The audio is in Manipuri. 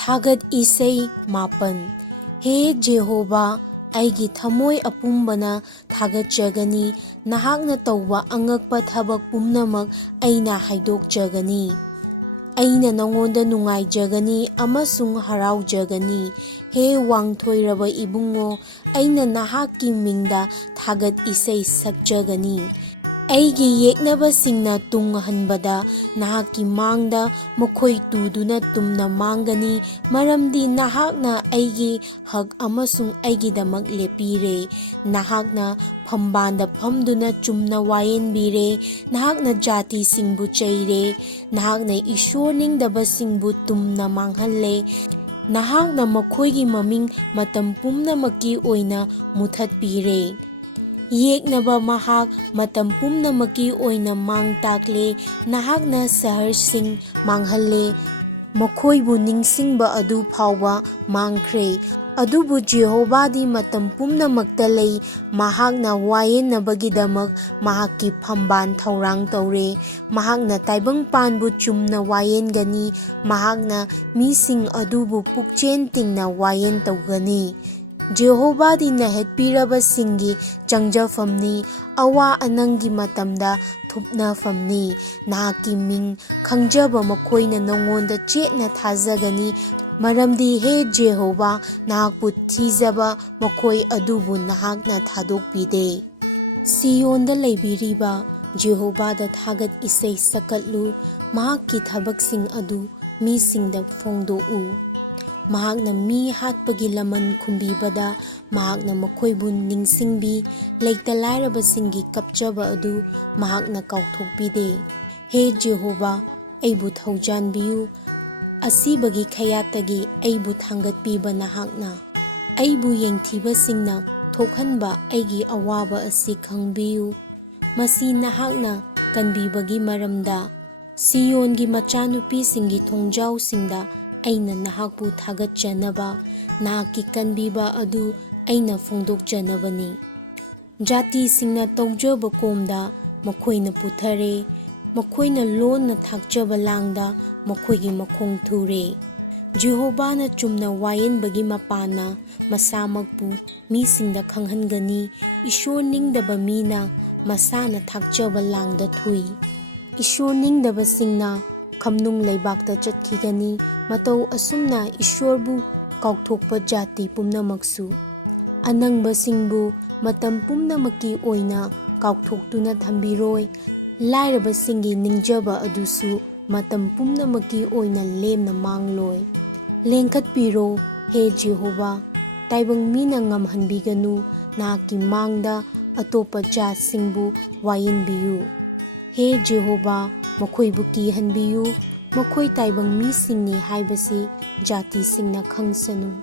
Thagat Esei 8 He Jehovah, aigi thamoi apumbana thagatjagani, nahakna tauba angakpa thabak pumnamak aina haidokjagani. Aina nangonda nungaijagani amasung haraujagani. He wangthoiraba ibungo, aina nahakki mingda Thagat Esei sakjagani. Aigi yeknabasingna tunghanbada nahakki mangda mokhoi tuduna tumna mangani, maramdi nahakna aigi hak amasung aigidamak lepire. Nahakna phambanda phamduna chumna wayenbire, nahakna jati singbu chaire, nahakna ishor ningdaba singbu tumna manghalle, nahakna makhoigi maming matam pumnamakki oina muthatpire. Yeknaba mahak matam pumnamakki oina mang takle, nahakna saharsing manghalle, makhoibu ningsingba adu phawba mangkhre. Adubu Jehovahdi matam pumnamakta lei, mahakna wayennabagidamak mahakki phamban thaurang taure, mahakna taibangpanbu chumna wayengani, mahakna mising adubu pukchen tingna wayen taugani. Jehovahdi nahetpirabasingi changjafamni, awa ananggi matamda thupnafamni. Nahakki ming khangjaba makhoina nangonda chetna thazagani, maramdi he Jehovah nahakpu thijaba makhoi adubu nahakna thadokpide. Siyonda leibiriba Jehovahda Thagat Esei sakatlu, mahakki thabaksing adu misingda phongdou. Mahakna mi hatpagi laman khumbibada, mahakna makhoibu ningsingbi, leikta lairabasingi kapchaba adu mahakna kauthokpide. He Jehovah, aibu thaujanbiyu, asibagi khayatagi aibu thangatpiba nahakna. Aibu yengthibasingna thokhanba aigi awaba asi khangbiyu. Masi nahakna kanbibagi maramda, Siyongi machanupisingi thongjawsingda aina nahakpu thagatjanaba, nahakki kanbiba adu aina phongdokjanabani. Jati singna tawjaba komda makhoina puthare, makhoina lonna thakjaba langda makhoigi makhong thure. Jehovahna chumna wayenbagi mapana masamakpu misingda khanghangani, ishor ningdaba mina masana thakjaba langda thui. Ishor ningdaba singna khamnung leibakta chatkigani, matau asumna ishorbu kauthokpa jati pumnamaksu. Anangba singbu matam pumnamakki oina kauthoktuna thambiroi, lairaba singi ningjaba adusu matam pumnamakki oina lemna mangloi. Lengkhatpiro he Jehovah, taibang mina ngamhanbiganu, nahakki mangda atopa jat singbu wayenbiyu. He Jehovah, makhoibu kihanbiyu, makhoi taibang misingni haibasi jati singna khangsanu.